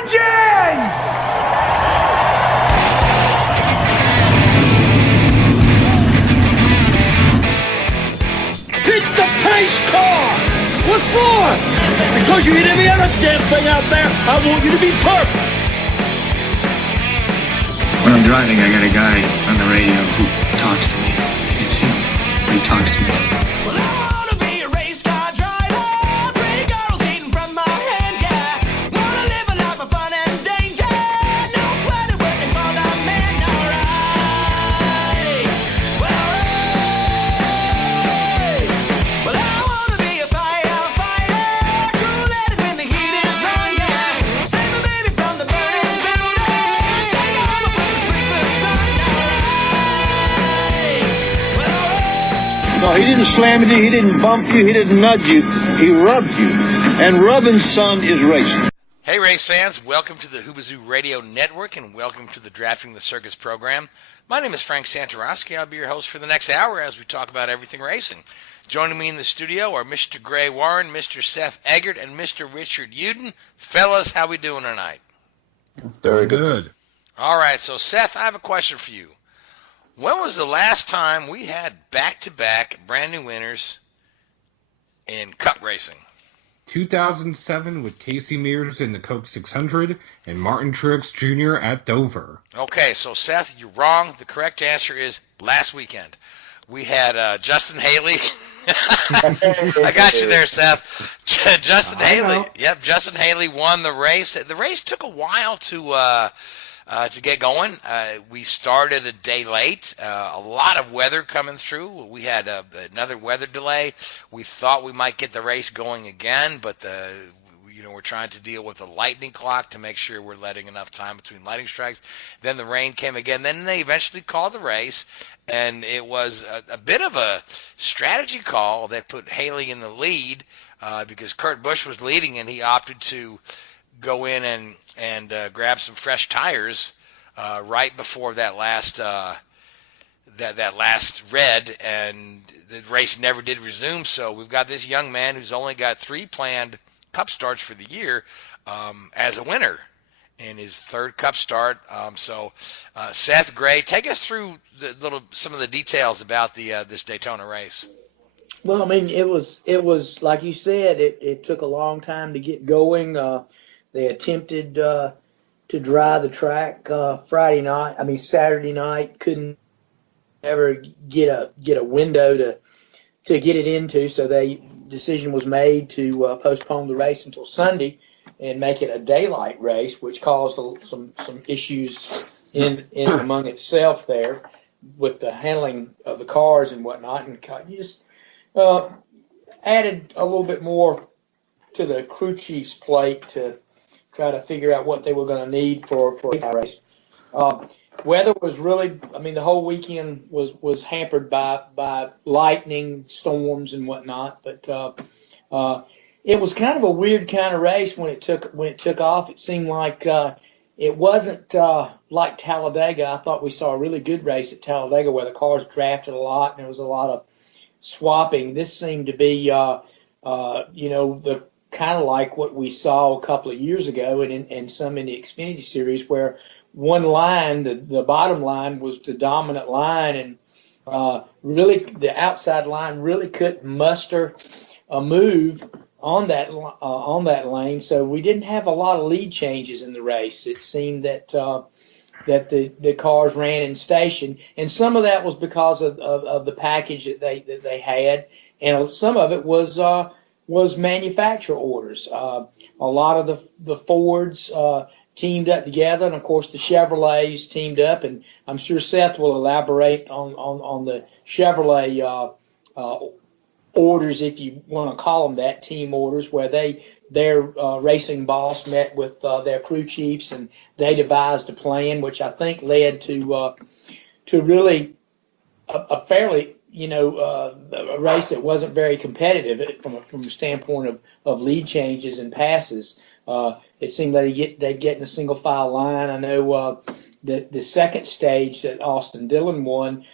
engines! Hit the pace car! What for? Because you hit every other damn thing out there. I want you to be perfect. When I'm driving, I got a guy on the radio who talks to me. You see him, but he talks to me. Well, I wanna be a race car driver. Pretty girls eating from my hand, yeah. Wanna live a life of fun and danger. No sweating working for the man, alright. Well, I wanna be a firefighter. Cool-headed when the heat is on, yeah. Save my baby from the burning building. Take her home and put the sleepless on, alright. No, he didn't slam you, he didn't bump you, he didn't nudge you, he rubbed you. And rubbing, son, is racing. Hey, race fans, welcome to the Hoobazoo Radio Network and welcome to the Drafting the Circus program. My name is Frank Santoroski. I'll be your host for the next hour as we talk about everything racing. Joining me in the studio are Mr. Gray Warren, Mr. Seth Eggert, and Mr. Richard Youden. Fellas, how we doing tonight? Very good. All right, so Seth, I have a question for you. When was the last time we had back-to-back brand new winners in Cup racing? 2007 with Casey Mears in the Coke 600 and Martin Truex Jr. at Dover. Okay, so Seth, you're wrong. The correct answer is last weekend. We had Justin Haley. I got you there, Seth. Justin Haley. Yep, Justin Haley won the race. The race took a while to get going. We started a day late. A lot of weather coming through. We had another weather delay. We thought we might get the race going again, but we're trying to deal with the lightning clock to make sure we're letting enough time between lightning strikes. Then the rain came again. Then they eventually called the race, and it was a bit of a strategy call that put Haley in the lead because Kurt Busch was leading, and he opted to go in and grab some fresh tires right before that last that last red, and the race never did resume. So we've got this young man who's only got 3 planned Cup starts for the year as a winner in his 3rd Cup start. Seth, Gray, take us through some of the details about this Daytona race. Well, I mean, it was like you said, it took a long time to get going. They attempted to dry the track Saturday night, couldn't ever get a window to get it into, so decision was made to postpone the race until Sunday and make it a daylight race, which caused some issues in among itself there with the handling of the cars and whatnot, and you just added a little bit more to the crew chief's plate to try to figure out what they were going to need for a race. Weather was really, the whole weekend was hampered by lightning, storms, and whatnot. But it was kind of a weird kind of race when it took off. It seemed like it wasn't like Talladega. I thought we saw a really good race at Talladega where the cars drafted a lot and there was a lot of swapping. This seemed to be, the kind of like what we saw a couple of years ago and some in the Xfinity Series where one line, the bottom line was the dominant line, and really the outside line really couldn't muster a move on that lane. So we didn't have a lot of lead changes in the race. It seemed that the cars ran in station, and some of that was because of the package that they had, and some of it was manufacturer orders. A lot of the Fords teamed up together, and of course the Chevrolets teamed up, and I'm sure Seth will elaborate on the Chevrolet orders, if you want to call them that, team orders, where their racing boss met with their crew chiefs and they devised a plan, which I think led to really a fairly a race that wasn't very competitive from a standpoint of lead changes and passes. It seemed like they'd get in a single file line. I know the second stage that Austin Dillon won,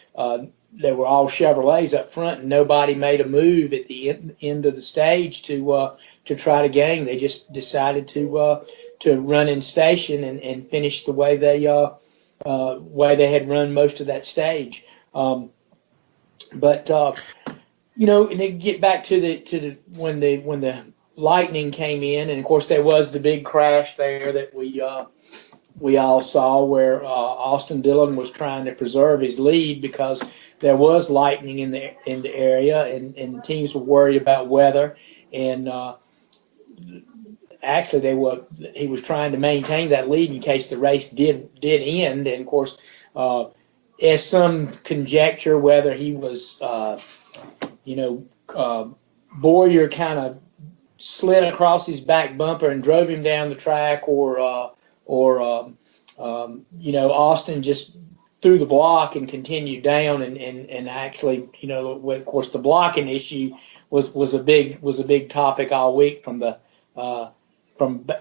they were all Chevrolets up front, and nobody made a move at the end of the stage to try to gain. They just decided to to run in station and finish the way they had run most of that stage. But and then get back to the when the lightning came in, and of course there was the big crash there that we all saw, where Austin Dillon was trying to preserve his lead because there was lightning in the area, and the teams were worried about weather, and actually he was trying to maintain that lead in case the race did end, and of course there's some conjecture whether he was Boyer kind of slid across his back bumper and drove him down the track, or Austin just threw the block and continued down, and actually, of course, the blocking issue was a big topic all week from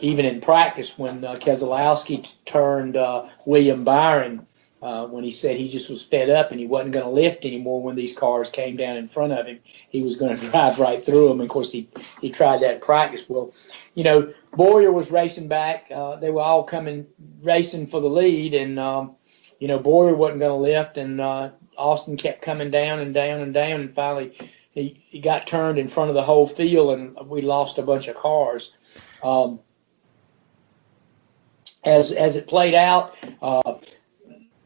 even in practice when Keselowski turned William Byron when he said he just was fed up and he wasn't going to lift anymore when these cars came down in front of him. He was going to drive right through them. And of course, he tried that in practice. Well, Boyer was racing back. They were all coming racing for the lead, and Boyer wasn't going to lift, and Austin kept coming down and down and down, and finally he got turned in front of the whole field, and we lost a bunch of cars. As it played out,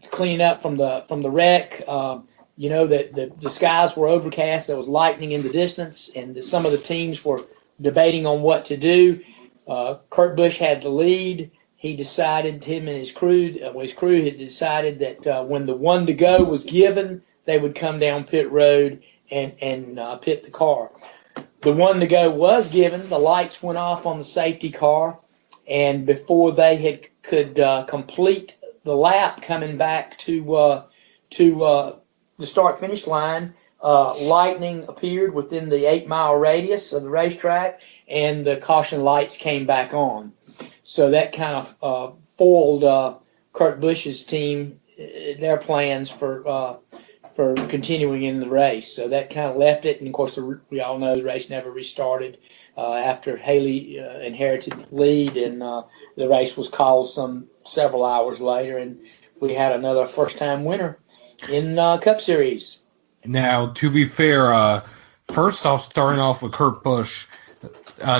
cleaning up from the wreck, the skies were overcast. There was lightning in the distance, and some of the teams were debating on what to do. Kurt Busch had the lead. He decided, him and his crew had decided that when the one to go was given, they would come down pit road and pit the car. The one to go was given. The lights went off on the safety car, and before they could complete the lap coming back to the start-finish line, lightning appeared within the 8-mile radius of the racetrack, and the caution lights came back on. So that kind of foiled Kurt Busch's team, their plans for continuing in the race. So that kind of left it, and of course we all know the race never restarted after Haley inherited the lead, and the race was called several hours later, and we had another first-time winner in Cup Series. Now, to be fair, first off, starting off with Kurt Busch,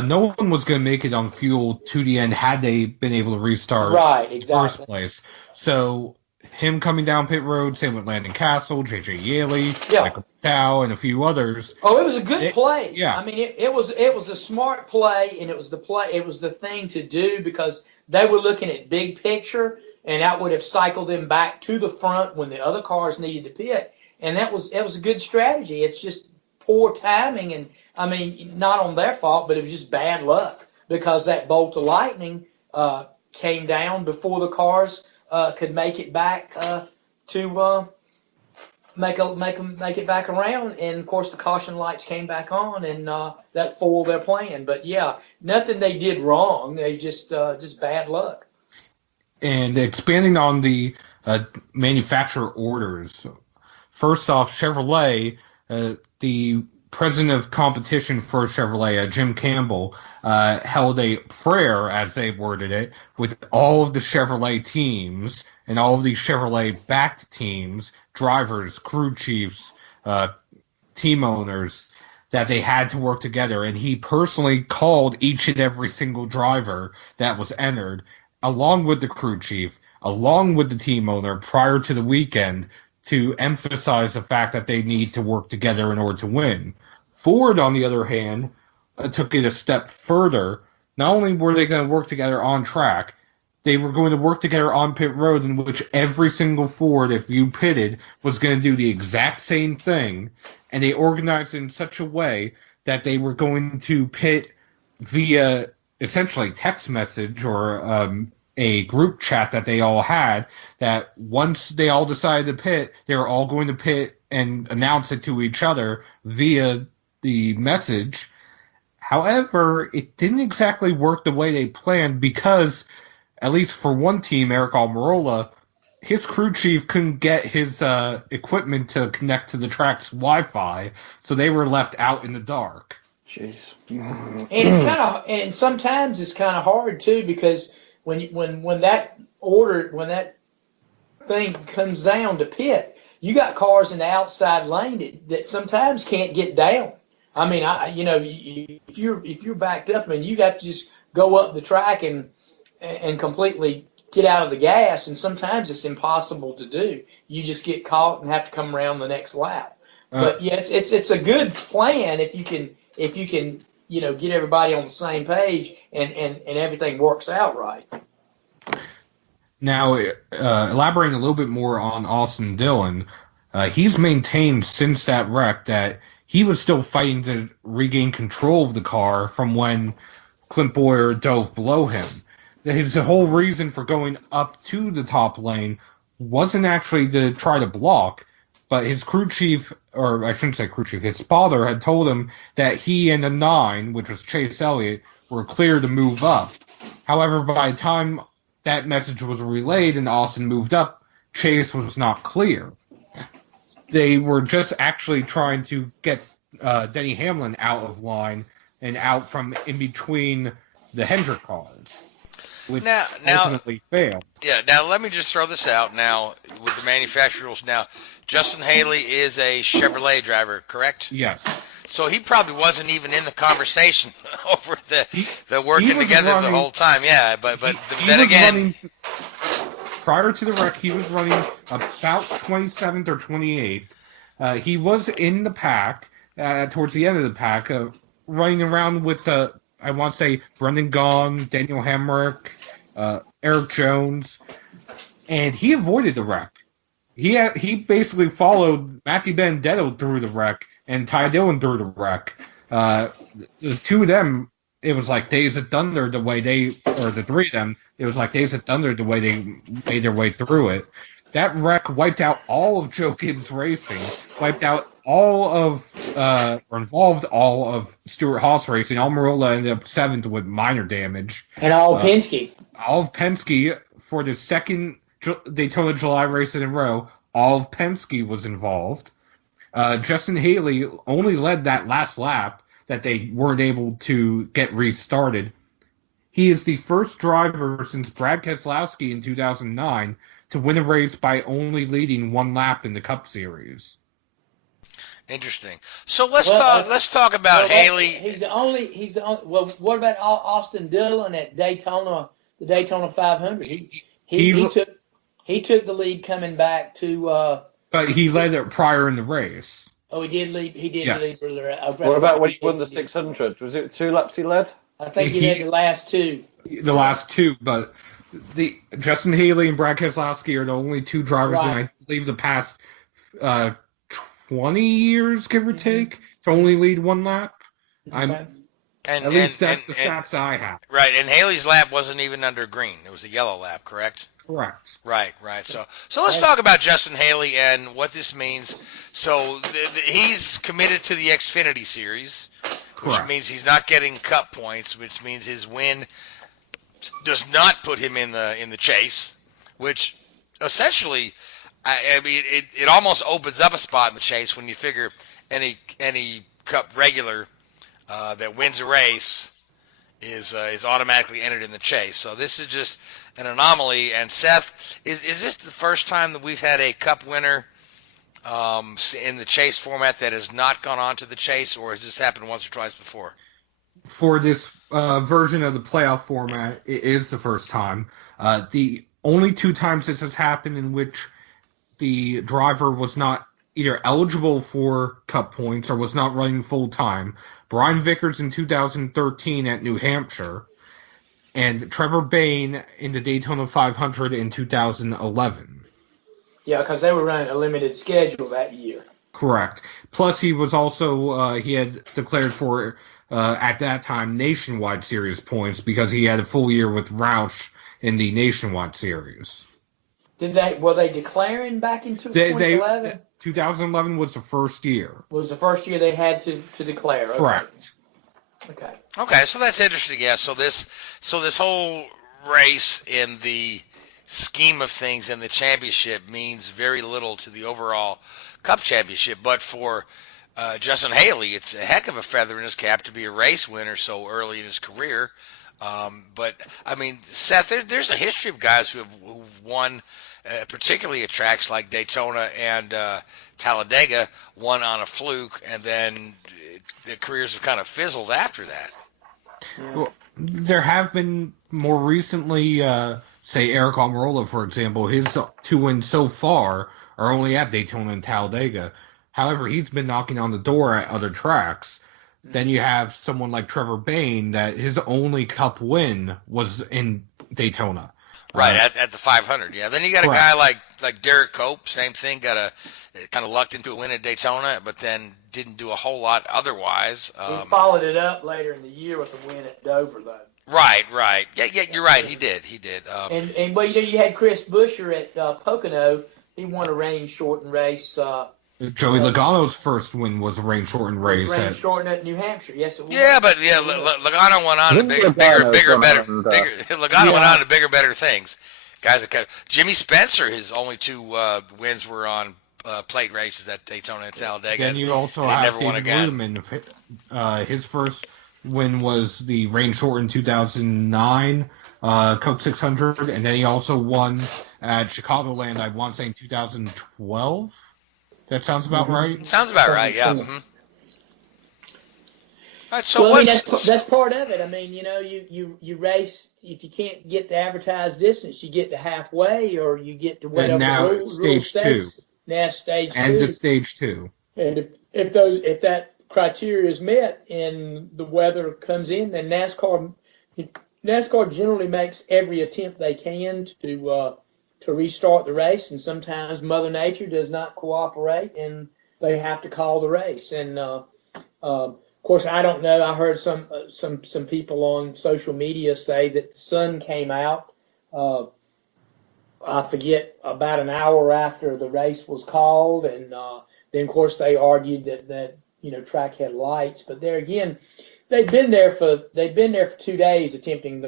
no one was going to make it on fuel to the end had they been able to restart in the first place. So him coming down pit road, same with Landon Castle, J.J. Yaley, Michael Dow, and a few others. Oh, it was a good play. Yeah. I mean, it was a smart play, and it was the thing to do because they were looking at big picture, and that would have cycled them back to the front when the other cars needed to pit. And it was a good strategy. It's just poor timing, and I mean, not on their fault, but it was just bad luck because that bolt of lightning came down before the cars could make it back to make it back around, and of course the caution lights came back on, and that foiled their plan. But yeah, nothing they did wrong. They just bad luck. And expanding on the manufacturer orders, first off, Chevrolet, the president of competition for Chevrolet, Jim Campbell, held a prayer, as they worded it, with all of the Chevrolet teams and all of the Chevrolet-backed teams, drivers, crew chiefs, team owners, that they had to work together. And he personally called each and every single driver that was entered, along with the crew chief, along with the team owner, prior to the weekend, to emphasize the fact that they need to work together in order to win. Ford, on the other hand, took it a step further. Not only were they going to work together on track, they were going to work together on pit road, in which every single Ford, if you pitted, was going to do the exact same thing. And they organized in such a way that they were going to pit via essentially text message or a group chat that they all had, that once they all decided to pit, they were all going to pit and announce it to each other via the message. However, it didn't exactly work the way they planned because, at least for one team, Eric Almirola, his crew chief couldn't get his equipment to connect to the track's Wi-Fi, so they were left out in the dark. Jeez. And it's kind of, and sometimes it's kind of hard too, because when that thing comes down to pit, you got cars in the outside lane that sometimes can't get down. I mean, if you're backed up, I mean, you got to just go up the track and completely get out of the gas, and sometimes it's impossible to do. You just get caught and have to come around the next lap. But yeah, it's a good plan if you can get everybody on the same page and everything works out right. Now, elaborating a little bit more on Austin Dillon, he's maintained since that wreck that he was still fighting to regain control of the car from when Clint Bowyer dove below him. His whole reason for going up to the top lane wasn't actually to try to block, but his crew chief, or I shouldn't say crew chief, his spotter had told him that he and the 9, which was Chase Elliott, were clear to move up. However, by the time that message was relayed and Austin moved up, Chase was not clear. They were just actually trying to get Denny Hamlin out of line and out from in between the Hendrick cars, which ultimately failed. Yeah, now let me just throw this out now with the manufacturers. Now, Justin Haley is a Chevrolet driver, correct? Yes. So he probably wasn't even in the conversation over the working together the whole time. Yeah, but then again, prior to the wreck, he was running about 27th or 28th. He was in the pack towards the end of the pack, running around with I want to say Brendan Gaughan, Daniel Hemrick, Eric Jones, and he avoided the wreck. He basically followed Matthew Benedetto through the wreck and Ty Dillon through the wreck. The two of them, it was like Days of Thunder the way the three of them, it was like Days of Thunder the way they made their way through it. That wreck wiped out all of Joe Gibbs Racing, wiped out or involved all of Stuart Haas Racing. Almirola ended up 7th with minor damage. And all of Penske. All of Penske for the second Daytona July race in a row. All of Penske was involved. Justin Haley only led that last lap that they weren't able to get restarted. He is the first driver since Brad Keselowski in 2009 to win a race by only leading one lap in the Cup Series. Interesting. So let's talk about Haley. He's the only. Well, what about Austin Dillon at Daytona? The Daytona 500. He took the lead coming back to. But he led it prior in the race. Oh, he did lead. He did Yes. lead further. What about when he won the 600? Was it 2 laps he led? I think he led the last two. The last two, but Justin Haley and Brad Keselowski are the only two drivers in, I believe, the past 20 years, give or take, to only lead one lap. Okay. At least that's the stats I have. Right, and Haley's lap wasn't even under green. It was a yellow lap, correct? Correct. Right. So let's talk about Justin Haley and what this means. So he's committed to the Xfinity Series, which Correct. means he's not getting Cup points, which means his win does not put him in the chase, which essentially, I mean, it almost opens up a spot in the chase when you figure any Cup regular that wins a race is automatically entered in the chase. So this is just an anomaly. And Seth, is this the first time that we've had a Cup winner in the chase format that has not gone on to the chase, or has this happened once or twice before? For this version of the playoff format, it is the first time. The only two times this has happened in which the driver was not either eligible for Cup points or was not running full time. Brian Vickers in 2013 at New Hampshire, and Trevor Bayne in the Daytona 500 in 2011. Yeah, because they were running a limited schedule that year. Correct. Plus, he was also he had declared for at that time Nationwide Series points because he had a full year with Roush in the Nationwide Series. Were they declaring back in 2011? 2011 was the first year. Was the first year they had to declare. Okay. Correct. Okay, so that's interesting. Yeah, so this whole race in the scheme of things in the championship means very little to the overall Cup championship, but for Justin Haley, it's a heck of a feather in his cap to be a race winner so early in his career. But I mean, Seth, there's a history of guys who've won, particularly at tracks like Daytona and Talladega, won on a fluke, and then their careers have kind of fizzled after that. Well, there have been more recently, say Eric Almirola, for example, his 2 wins so far are only at Daytona and Talladega. However, he's been knocking on the door at other tracks. Then you have someone like Trevor Bayne that his only Cup win was in Daytona. Right, at the 500, yeah. Then you got a guy like Derek Cope, same thing, kind of lucked into a win at Daytona, but then didn't do a whole lot otherwise. He followed it up later in the year with a win at Dover, though. Right. Yeah, you're right, he did. And well, you had Chris Buescher at Pocono. He won a rain-shortened race. Joey Logano's first win was a rain-shortened race. Rain-shortened at New Hampshire, yes it was. Yeah, but Logano went on to bigger, better things. Guys that Jimmy Spencer, his only 2 wins were on plate races at Daytona and Talladega. Then you also have David Ludeman. His first win was the rain-shortened 2009 Coke 600, and then he also won at Chicagoland, I want to say in 2012. That sounds about right? Sounds about right, yeah. Mm-hmm. All right, so well, I mean, that's part of it. I mean, you race, if you can't get the advertised distance, you get to halfway or you get to whatever now rule stage states. 2. Now stage 2. And the stage 2. And if that criteria is met and the weather comes in, then NASCAR generally makes every attempt they can to restart the race, and sometimes Mother Nature does not cooperate, and they have to call the race. And of course, I don't know. I heard some people on social media say that the sun came out. I forget, about an hour after the race was called, and then of course they argued that track had lights. But there again, they've been there for 2 days attempting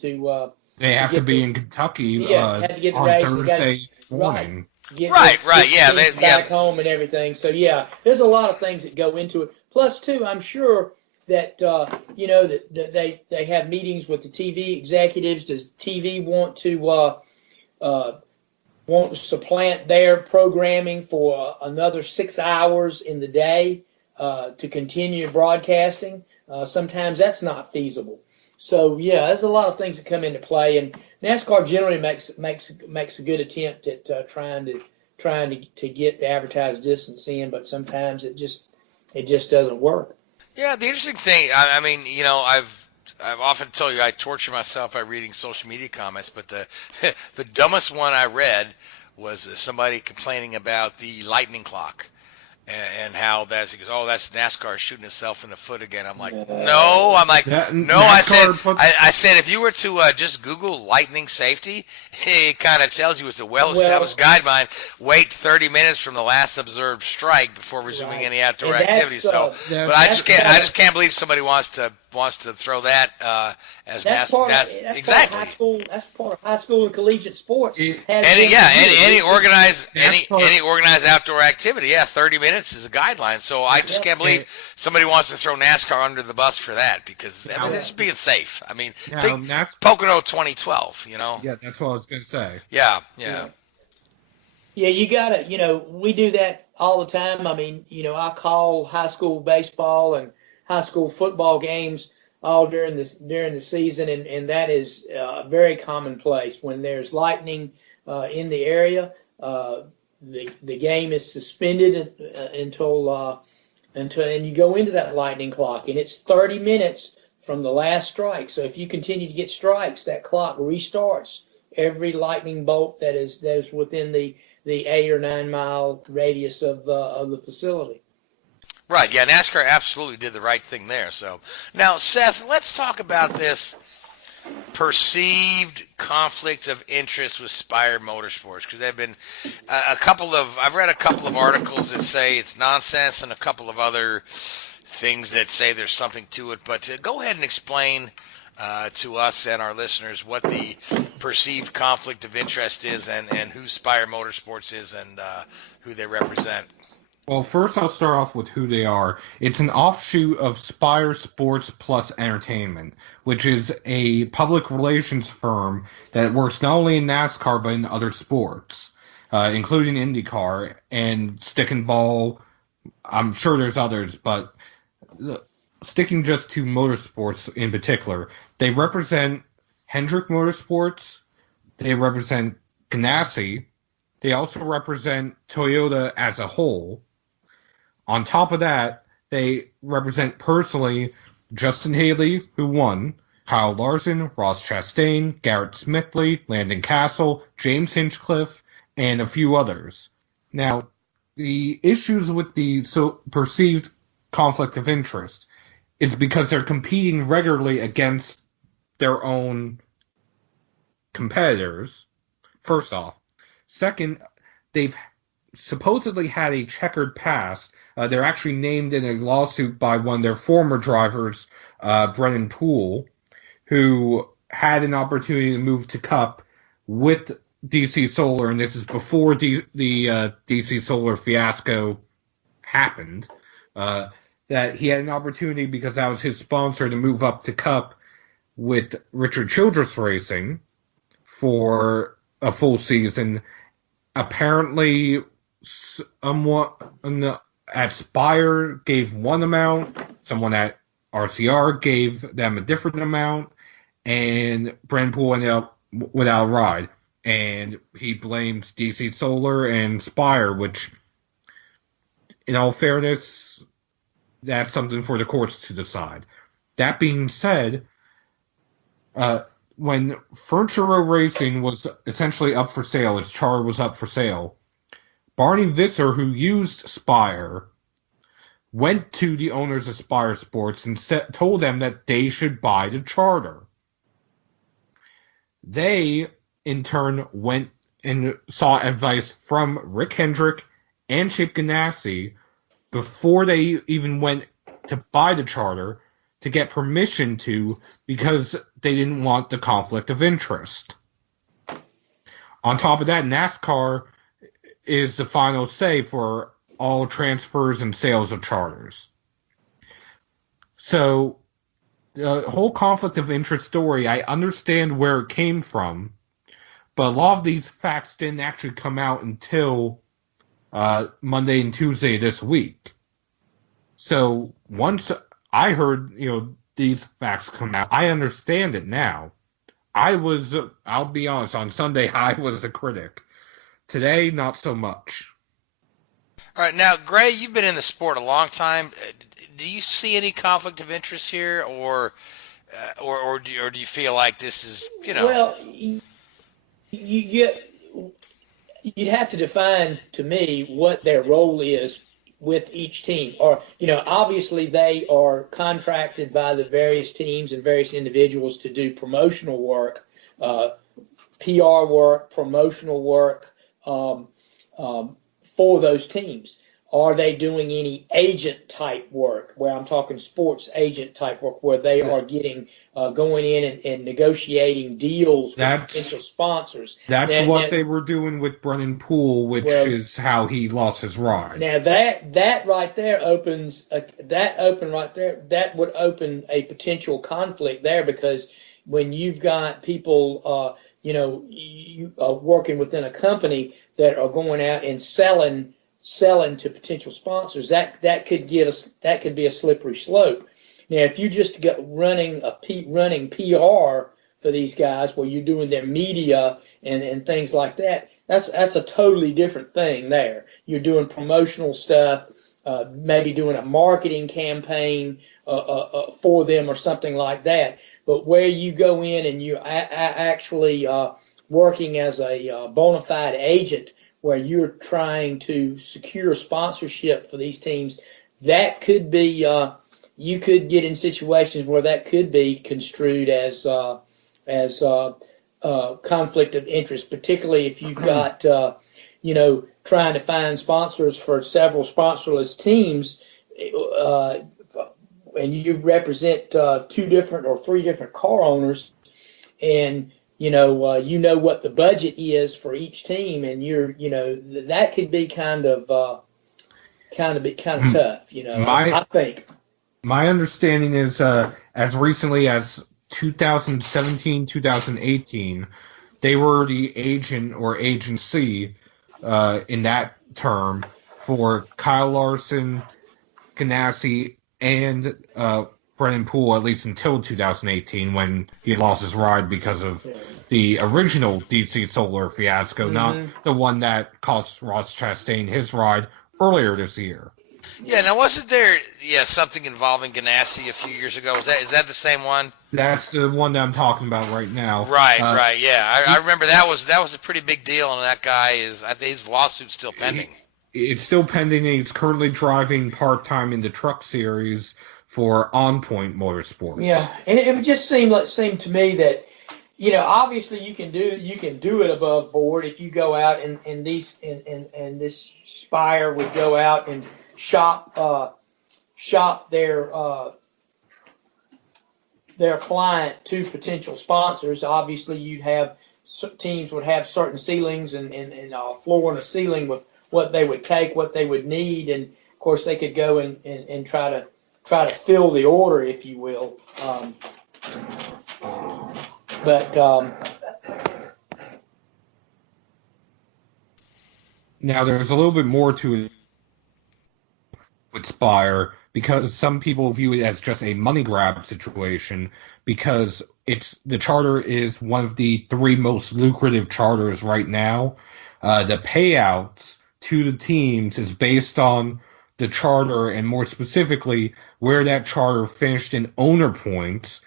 to. They have to be in Kentucky had to get the on race. Thursday morning. Right. Yeah, they back home and everything. So yeah, there's a lot of things that go into it. Plus, too, I'm sure that that they have meetings with the TV executives. Does TV want to supplant their programming for another 6 hours in the day to continue broadcasting? Sometimes that's not feasible. So yeah, there's a lot of things that come into play, and NASCAR generally makes a good attempt at trying to get the advertised distance in, but sometimes it just doesn't work. Yeah, the interesting thing, I mean, I've often told you I torture myself by reading social media comments, but the dumbest one I read was somebody complaining about the lightning clock. And how that's NASCAR shooting itself in the foot again. I'm like, no. I'm like, no. I said, if you were to just Google lightning safety, it kind of tells you it's a well-established guideline. Wait 30 minutes from the last observed strike before resuming any outdoor activity. But I just can't believe somebody wants to throw that as NASCAR. Exactly. That's part of high school and collegiate sports. Any organized outdoor activity. Yeah, 30 minutes is a guideline, so I just can't believe somebody wants to throw NASCAR under the bus for that, because they're just being safe. I mean, think Pocono 2012, Yeah, that's what I was going to say. Yeah, you got to, we do that all the time. I mean, I call high school baseball and high school football games all during the season, and that is very commonplace. When there's lightning in the area, the game is suspended until and you go into that lightning clock, and it's 30 minutes from the last strike. So if you continue to get strikes, that clock restarts every lightning bolt that is within the 8 or 9 mile radius of the facility. Right. Yeah, NASCAR absolutely did the right thing there. So now, Seth, let's talk about this perceived conflict of interest with Spire Motorsports, because there have been I've read a couple of articles that say it's nonsense and a couple of other things that say there's something to it. But go ahead and explain to us and our listeners what the perceived conflict of interest is, and who Spire Motorsports is, and who they represent. Well, first I'll start off with who they are. It's an offshoot of Spire Sports Plus Entertainment, which is a public relations firm that works not only in NASCAR but in other sports, including IndyCar and stick and ball. I'm sure there's others, but sticking just to motorsports in particular, they represent Hendrick Motorsports, they represent Ganassi, they also represent Toyota as a whole. On top of that, they represent personally Justin Haley, who won, Kyle Larson, Ross Chastain, Garrett Smithley, Landon Castle, James Hinchcliffe, and a few others. Now, the issues with the perceived conflict of interest is because they're competing regularly against their own competitors, first off. Second, they've supposedly had a checkered past. They're actually named in a lawsuit by one of their former drivers, Brennan Poole, who had an opportunity to move to Cup with DC Solar, and this is before the DC Solar fiasco happened, that he had an opportunity because that was his sponsor to move up to Cup with Richard Childress Racing for a full season. Apparently, someone at Spire gave one amount, someone at RCR gave them a different amount, and Brennan Poole ended up without a ride. And he blames DC Solar and Spire, which, in all fairness, that's something for the courts to decide. That being said, when Furniture Row Racing was essentially up for sale, its charter was up for sale, Barney Visser, who used Spire, went to the owners of Spire Sports and told them that they should buy the charter. They, in turn, went and sought advice from Rick Hendrick and Chip Ganassi before they even went to buy the charter to get permission to, because they didn't want the conflict of interest. On top of that, NASCAR is the final say for all transfers and sales of charters. So the whole conflict of interest story, I understand where it came from, but a lot of these facts didn't actually come out until Monday and Tuesday this week. So once I heard, these facts come out, I understand it now. I'll be honest, on Sunday I was a critic. Today, not so much. All right, now, Gray, you've been in the sport a long time. Do you see any conflict of interest here, or do you feel like this is, Well, you'd have to define to me what their role is with each team. Or, obviously they are contracted by the various teams and various individuals to do promotional work, PR work, promotional work, for those teams. Are they doing any agent type work, where I'm talking sports agent type work, where they are getting going in and negotiating deals with potential sponsors? That's what they were doing with Brennan Poole, which is how he lost his ride. Now that right there that would open a potential conflict there, because when you've got people you are working within a company that are going out and selling to potential sponsors, that could be a slippery slope. Now, if you just got running PR for these guys, where you're doing their media and things like that, that's a totally different thing there. You're doing promotional stuff, maybe doing a marketing campaign for them or something like that. But where you go in and you're actually working as a bona fide agent, where you're trying to secure sponsorship for these teams, that could be, you could get in situations where that could be construed as conflict of interest, particularly if you've got, trying to find sponsors for several sponsorless teams, and you represent 2 different or 3 different car owners, and what the budget is for each team, and that could be kind of kind of tough, I think. My understanding is as recently as 2017, 2018, they were the agent or agency in that term for Kyle Larson, Ganassi, and Brennan Poole, at least until 2018 when he lost his ride because of the original DC Solar fiasco, not the one that cost Ross Chastain his ride earlier this year. Yeah, now wasn't there something involving Ganassi a few years ago? Is that the same one? That's the one that I'm talking about right now. Right, yeah. I remember that was a pretty big deal, and that guy I think his lawsuit's still pending. It's still pending. He's currently driving part-time in the truck series for On Point Motorsports. Yeah, and it would just seem to me that, obviously you can do it above board if you go out and this Spire would go out and shop their client to potential sponsors. Obviously, you'd have teams would have certain ceilings and a floor and a ceiling with what they would take, what they would need, and of course they could go and try to fill the order, if you will. Now there's a little bit more to it with Spire, because some people view it as just a money grab situation, because the charter is one of the 3 most lucrative charters right now. The payouts to the teams is based on the charter, and more specifically where that charter finished in owner points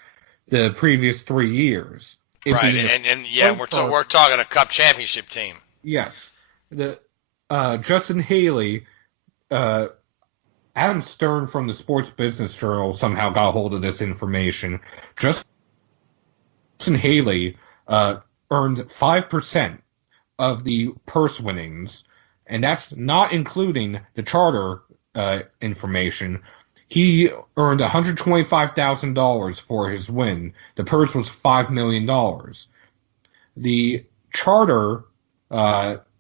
the previous 3 years. Right, and we're talking a Cup Championship team. Yes. Justin Haley, Adam Stern from the Sports Business Journal somehow got a hold of this information. Justin Haley earned 5% of the purse winnings, and that's not including the charter information. He earned $125,000 for his win. The purse was $5 million. The charter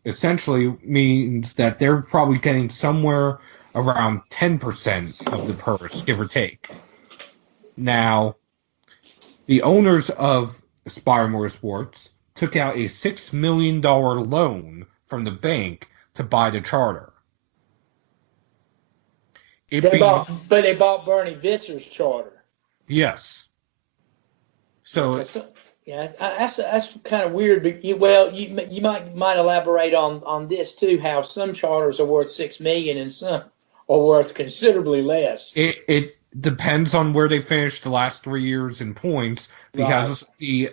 essentially means that they're probably getting somewhere around 10% of the purse, give or take. Now, the owners of Spire Motorsports took out a $6 million loan from the bank to buy the charter. They bought Bernie Visser's charter. Yes. So yeah, that's kind of weird. But you might elaborate on this too. How some charters are worth $6 million and some are worth considerably less. It depends on where they finished the last 3 years in points, because the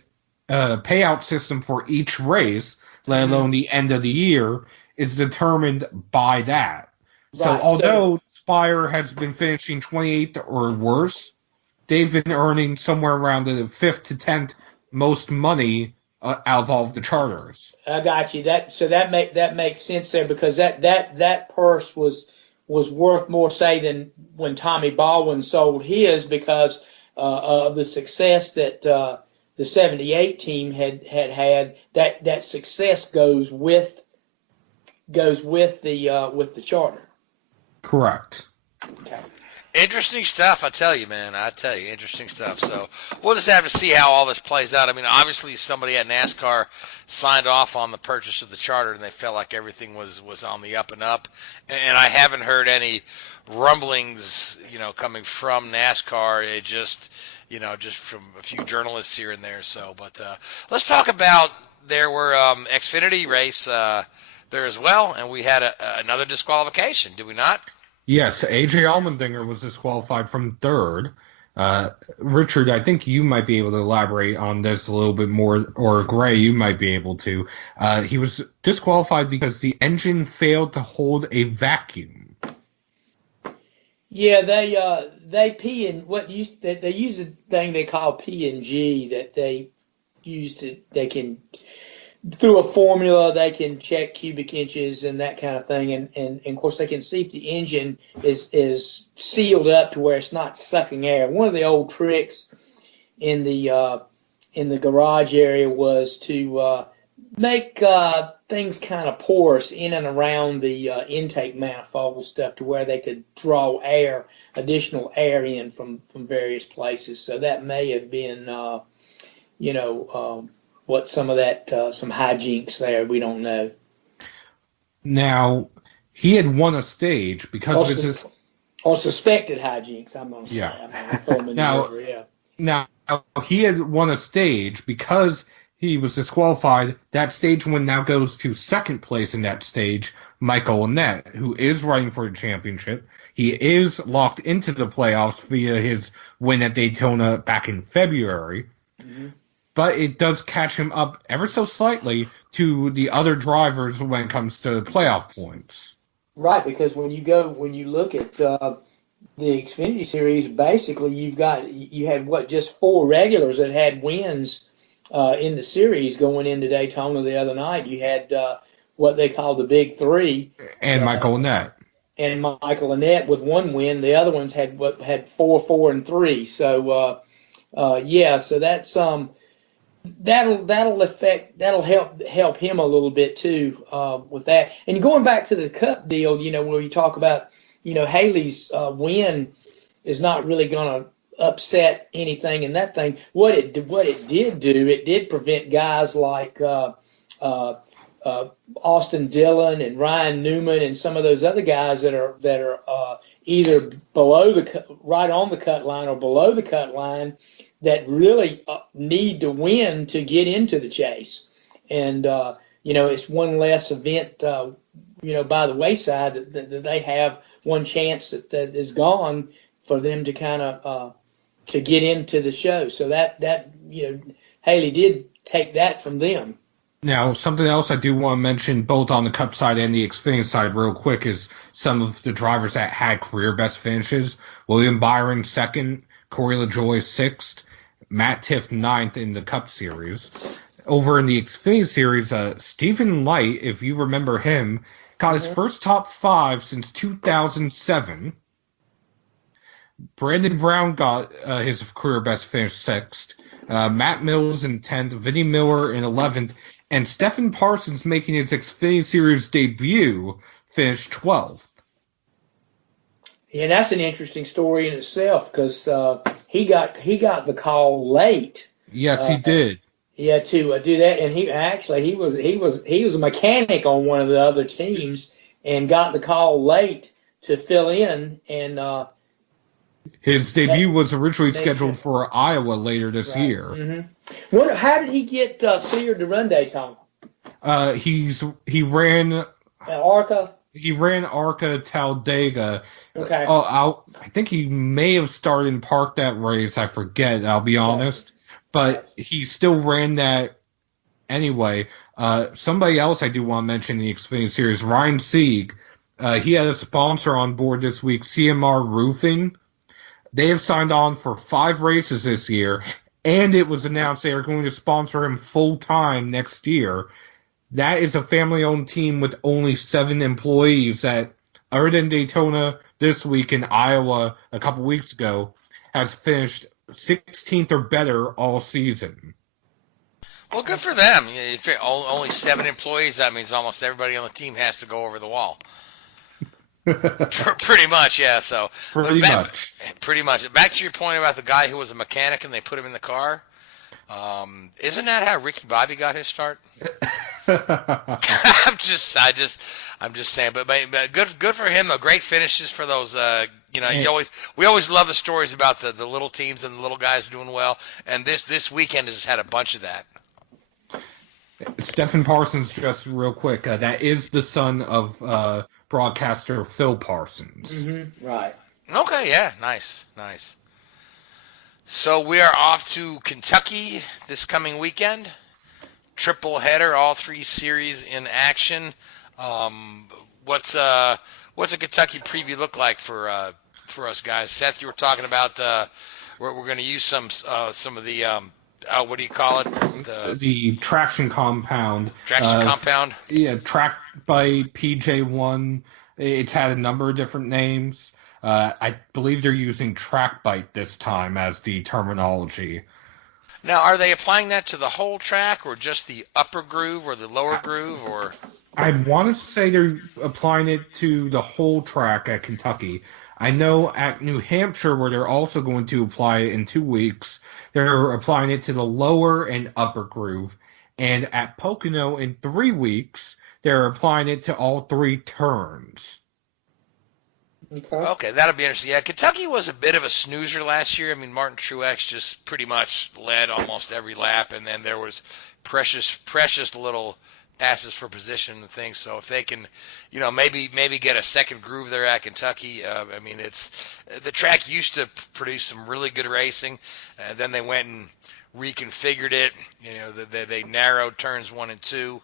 payout system for each race, let alone the end of the year, is determined by that. Right. So although Spire has been finishing 28th or worse, they've been earning somewhere around the 5th to 10th most money out of all of the charters. I got you. That makes sense there, because that purse was worth more, say, than when Tommy Baldwin sold his, because of the success that the 78 team had. That success goes with the charter. Correct. Okay. Interesting stuff, I tell you, man. Interesting stuff. So we'll just have to see how all this plays out. I mean, obviously somebody at NASCAR signed off on the purchase of the charter, and they felt like everything was on the up and up. And I haven't heard any rumblings, coming from NASCAR. It just from a few journalists here and there. So, but let's talk about, there were Xfinity race there as well, and we had another disqualification, did we not? Yes, A.J. Allmendinger was disqualified from third. Richard, I think you might be able to elaborate on this a little bit more, or Gray, you might be able to. He was disqualified because the engine failed to hold a vacuum. Yeah, they use a thing they call P&G that they use they can, through a formula, they can check cubic inches and that kind of thing, and of course they can see if the engine is sealed up to where it's not sucking air. One of the old tricks in the garage area was to make things kind of porous in and around the intake manifold stuff to where they could draw additional air in from various places. So that may have been, what some of that, some hijinks there. We don't know. Now, he had won a stage because of his... Or suspected hijinks, I'm going to say. Yeah. Yeah. Now, he had won a stage because he was disqualified. That stage win now goes to second place in that stage, Michael Annett, who is running for the championship. He is locked into the playoffs via his win at Daytona back in February. Mm-hmm. But it does catch him up ever so slightly to the other drivers when it comes to playoff points. Right, because when you look at the Xfinity Series, basically you had just 4 regulars that had wins in the series going into Daytona the other night. You had what they call the Big Three, and Michael Annett. And Michael Annett with 1 win. The other ones had 4, 4, and 3. So so that's that'll help him a little bit too with that. And going back to the Cup deal, where you talk about Haley's win is not really going to upset anything in that thing. What it did do, it did prevent guys like Austin Dillon and Ryan Newman and some of those other guys that are either right on the cut line or below the cut line that really need to win to get into the chase. And it's one less event by the wayside that they have one chance that is gone for them to kind of to get into the show. So that Haley did take that from them. Now, something else I do want to mention, both on the Cup side and the Xfinity side real quick, is some of the drivers that had career best finishes. William Byron, 2nd. Corey LaJoie, 6th. Matt Tiff, 9th in the Cup Series. Over in the Xfinity Series, Stephen Light, if you remember him, got his first top 5 since 2007. Brandon Brown got his career best finish 6th. Matt Mills in 10th. Vinnie Miller in 11th. And Stephen Parsons, making his Xfinity Series debut, finished 12th. Yeah, that's an interesting story in itself because he got the call late. Yes, he did. Yeah, to do that, and he was a mechanic on one of the other teams and got the call late to fill in. And his debut was originally scheduled for Iowa later this year. Mm-hmm. How did he get cleared to run Daytona? He ran ARCA. He ran ARCA Talladega. Okay. I think he may have started and parked that race. I forget. I'll be honest, but he still ran that anyway. Somebody else I do want to mention in the Xfinity Series, Ryan Sieg. He had a sponsor on board this week, CMR Roofing. They have signed on for 5 races this year, and it was announced they are going to sponsor him full-time next year. That is a family-owned team with only 7 employees that, other than Daytona this week in Iowa a couple weeks ago, has finished 16th or better all season. Well, good for them. If you're only 7 employees, that means almost everybody on the team has to go over the wall. Pretty much, yeah. So Pretty much. Back to your point about the guy who was a mechanic and they put him in the car. Isn't that how Ricky Bobby got his start? I'm just saying. But good for him. Though, great finishes for those. We always love the stories about the little teams and the little guys doing well. And this weekend has had a bunch of that. Stephen Parsons, just real quick, that is the son of broadcaster Phil Parsons. Mm-hmm. Right. Okay, yeah, nice. So we are off to Kentucky this coming weekend. Triple header, all 3 series in action. What's a Kentucky preview look like for us guys? Seth, you were talking about we're going to use some of the what do you call it? The traction compound. Compound? Yeah, tracked by PJ1. It's had a number of different names. I believe they're using track bite this time as the terminology. Now, are they applying that to the whole track, or just the upper groove or the lower groove, or? I want to say they're applying it to the whole track at Kentucky. I know at New Hampshire, where they're also going to apply it in 2 weeks, they're applying it to the lower and upper groove. And at Pocono in 3 weeks, they're applying it to all 3 turns. Okay, that'll be interesting. Yeah, Kentucky was a bit of a snoozer last year. I mean, Martin Truex just pretty much led almost every lap, and then there was precious little passes for position and things. So if they can, maybe get a second groove there at Kentucky. I mean, the track used to produce some really good racing, and then they went and reconfigured it. They narrowed turns 1 and 2.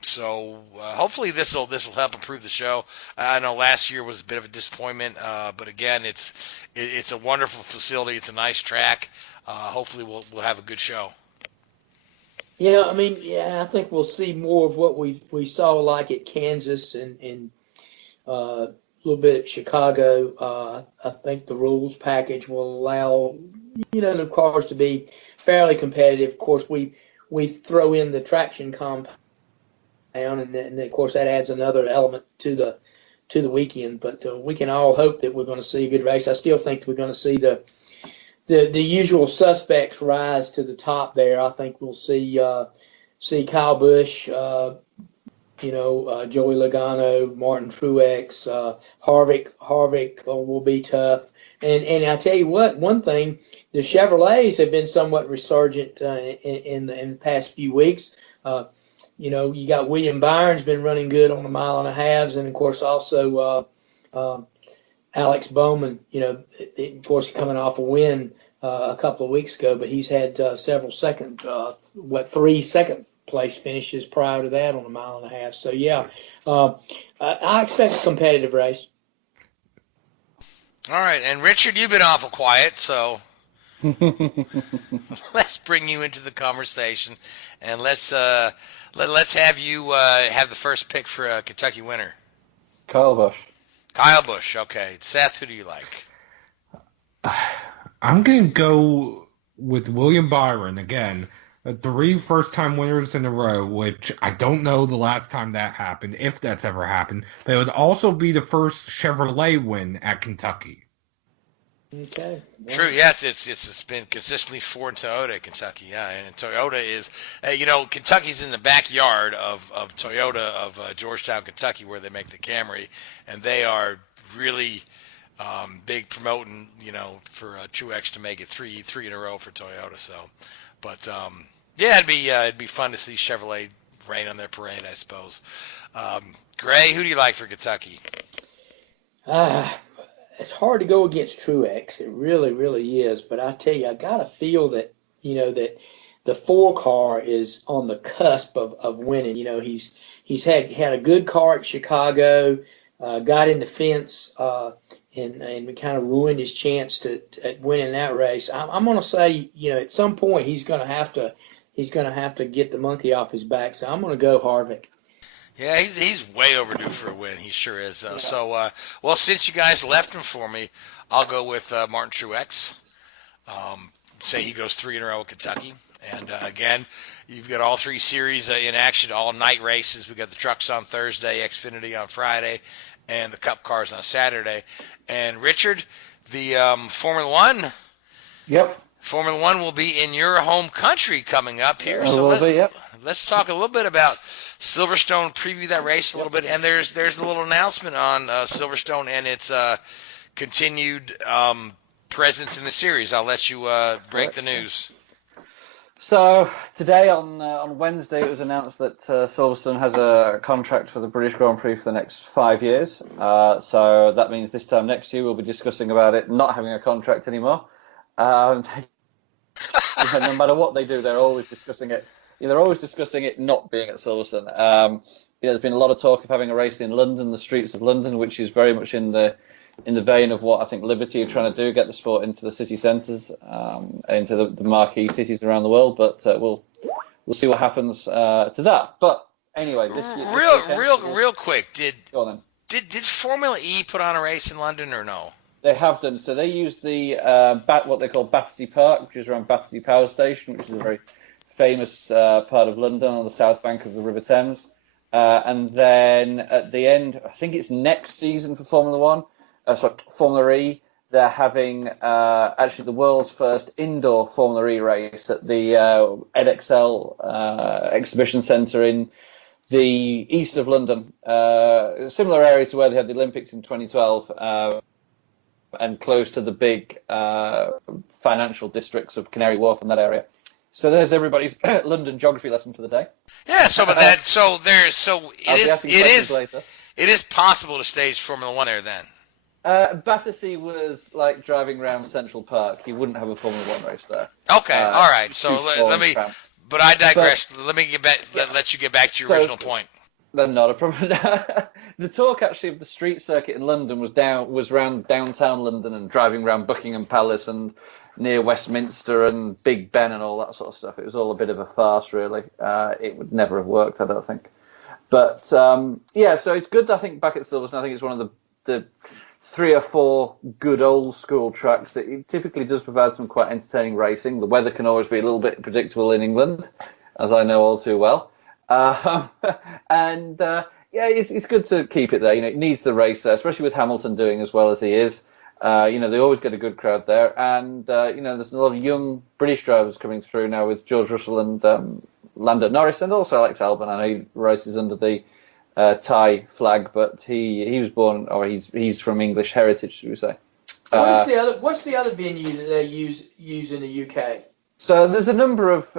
So hopefully this will help improve the show. I know last year was a bit of a disappointment, but again, it's a wonderful facility. It's a nice track. Hopefully we'll have a good show. I think we'll see more of what we saw like at Kansas and a little bit at Chicago. I think the rules package will allow the cars to be fairly competitive. Of course, we throw in the traction compound, and of course that adds another element to the weekend. But we can all hope that we're going to see a good race. I still think we're going to see the usual suspects rise to the top there. I think we'll see Kyle Busch, Joey Logano, Martin Truex, Harvick will be tough. And I tell you what, one thing, the Chevrolets have been somewhat resurgent in the past few weeks. You got William Byron's been running good on the 1.5 miles, and of course also Alex Bowman. Of course coming off a win a couple of weeks ago, but he's had several 3 second place finishes prior to that on a 1.5 miles. So yeah, I expect a competitive race. All right, and Richard, you've been awful quiet, so let's bring you into the conversation, and let's have you have the first pick for a Kentucky winner. Kyle Busch. Kyle Busch, okay. Seth, who do you like? I'm going to go with William Byron again. 3 first-time winners in a row, which I don't know the last time that happened, if that's ever happened. But it would also be the first Chevrolet win at Kentucky. Okay. Wow. True. Yeah, it's been consistently 4 in Toyota at Kentucky. Yeah, and Toyota is, Kentucky's in the backyard of Toyota of Georgetown, Kentucky, where they make the Camry, and they are really big promoting, for Truex to make it three in a row for Toyota. So, but yeah, it'd be fun to see Chevrolet rain on their parade, I suppose. Gray, who do you like for Kentucky? It's hard to go against Truex. It really, really is. But I tell you, I got to feel that, that the 4 car is on the cusp of winning. He's had a good car at Chicago, got in the fence, and kind of ruined his chance at winning that race. I'm going to say, at some point he's going to have to get the monkey off his back. So I'm going to go Harvick. Yeah, he's way overdue for a win. He sure is. So, well, since you guys left him for me, I'll go with Martin Truex. Say he goes 3 in a row at Kentucky. And, again, you've got all 3 series in action, all night races. We've got the trucks on Thursday, Xfinity on Friday, and the Cup cars on Saturday. And, Richard, the Formula One. Yep. Formula One will be in your home country coming up here. Let's talk a little bit about Silverstone, preview that race a little bit. And there's a little announcement on Silverstone and its continued presence in the series. I'll let you break the news. So today on Wednesday it was announced that Silverstone has a contract for the British Grand Prix for the next 5 years. So that means this time next year we'll be discussing about it not having a contract anymore. No matter what they do, they're always discussing it. They're always discussing it not being at Silverstone. There's been a lot of talk of having a race in London, the streets of London, which is very much in the vein of what I think Liberty are trying to do, get the sport into the city centres, into the marquee cities around the world. But we'll see what happens to that. But anyway, real quick, did Formula E put on a race in London or no? They have done. So they use the what they call Battersea Park, which is around Battersea Power Station, which is a very famous part of London on the south bank of the River Thames. And then at the end, I think it's next season for Formula One, Formula E, they're having actually the world's first indoor Formula E race at the EdXL Exhibition Centre in the east of London, similar area to where they had the Olympics in 2012, and close to the big financial districts of Canary Wharf and that area. So there's everybody's London geography lesson for the day. Yeah, it is possible to stage Formula One there then. Battersea was like driving around Central Park. You wouldn't have a Formula One race there. Okay, all right. So let me. But I digress. Let me get back. Let you get back to your original point. Then not a problem. The talk actually of the street circuit in London was around downtown London and driving around Buckingham Palace and near Westminster and Big Ben and all that sort of stuff. It was all a bit of a farce, really. It would never have worked, I don't think. But so it's good. I think back at Silverstone, I think it's one of the 3 or 4 good old school tracks that it typically does provide some quite entertaining racing. The weather can always be a little bit predictable in England, as I know all too well. It's good to keep it there. It needs the race there, especially with Hamilton doing as well as he is. They always get a good crowd there, and there's a lot of young British drivers coming through now with George Russell and Lando Norris, and also Alex Albon. I know he races under the Thai flag, but he was born, or he's from English heritage, should we say? What's the other venue that they use in the UK? So there's a number of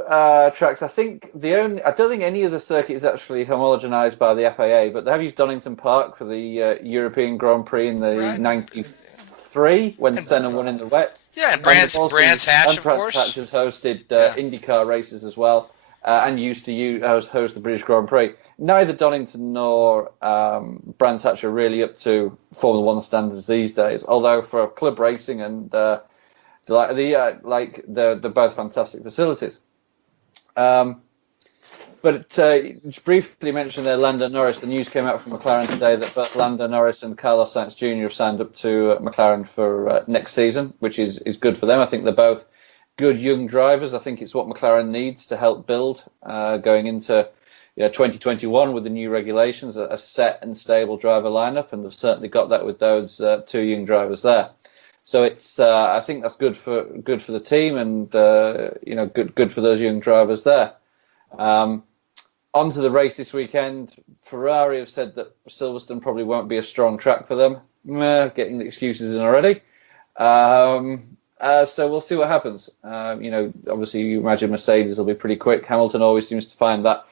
tracks. I don't think any of the circuit is actually homogenised by the FAA, but they have used Donington Park for the European Grand Prix in the '93 when Senna won in the wet. Yeah, and Brands Hatch, of course. Brands Hatch has hosted IndyCar races as well, and used to host the British Grand Prix. Neither Donington nor Brands Hatch are really up to Formula One standards these days, although for club racing and they're both fantastic facilities. But just briefly mention there Lando Norris. The news came out from McLaren today that both Lando Norris and Carlos Sainz Jr. have signed up to McLaren for next season, which is good for them. I think they're both good young drivers. I think it's what McLaren needs to help build going into 2021 with the new regulations, a set and stable driver lineup, and they've certainly got that with those 2 young drivers there. So it's I think that's good for the team, and good for those young drivers there. Onto the race this weekend. Ferrari have said that Silverstone probably won't be a strong track for them. Getting the excuses in already. So we'll see what happens. Obviously you imagine Mercedes will be pretty quick. Hamilton always seems to find that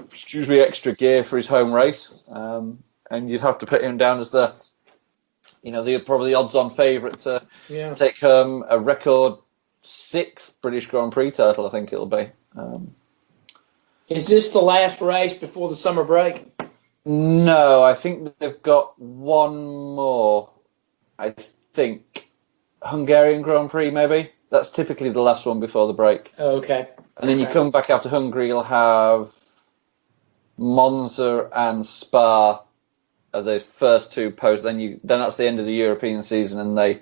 extra gear for his home race, and you'd have to put him down as the probably odds-on favourite to take home a record 6th British Grand Prix title. I think it'll be. Is this the last race before the summer break? No, I think they've got one more. I think Hungarian Grand Prix, maybe. That's typically the last one before the break. Oh, okay. And then you come back after Hungary, you'll have Monza and Spa are the first 2 posts. Then that's the end of the European season, and they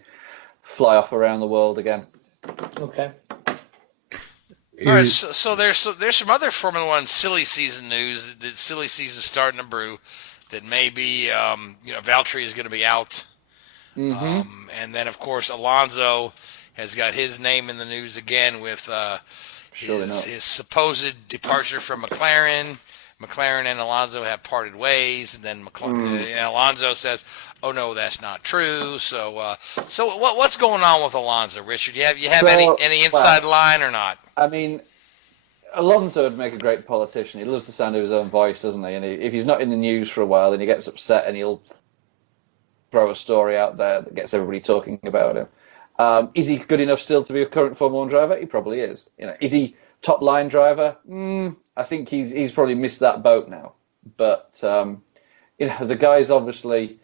fly off around the world again. Okay. All right, so there's some other Formula One silly season news. The silly season starting to brew. That maybe Valtteri is going to be out, and then of course Alonso has got his name in the news again with his supposed departure from McLaren. McLaren and Alonso have parted ways, and then Alonso says, "Oh no, that's not true." So what's going on with Alonso, Richard? You have any inside line or not? I mean, Alonso would make a great politician. He loves the sound of his own voice, doesn't he? And if he's not in the news for a while, then he gets upset and he'll throw a story out there that gets everybody talking about him. Is he good enough still to be a current Formula 1 driver? He probably is. Is he top line driver? I think he's probably missed that boat now. But the guy's obviously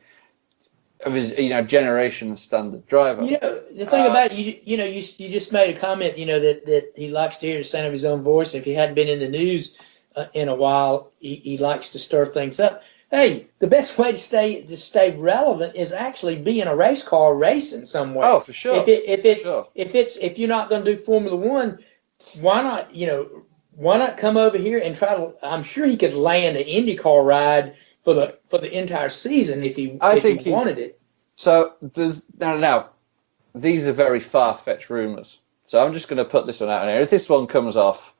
of his generation standard driver. The thing about it, you just made a comment, that he likes to hear the sound of his own voice. If he hadn't been in the news in a while, he likes to stir things up. hey, the best way to stay relevant is actually being a race car racing somewhere. Oh, for sure. If you're not going to do Formula One, why not come over here and try to? I'm sure he could land an IndyCar ride for the entire season if he wanted it. So there's now these are very far-fetched rumors. So I'm just going to put this one out here. If this one comes off,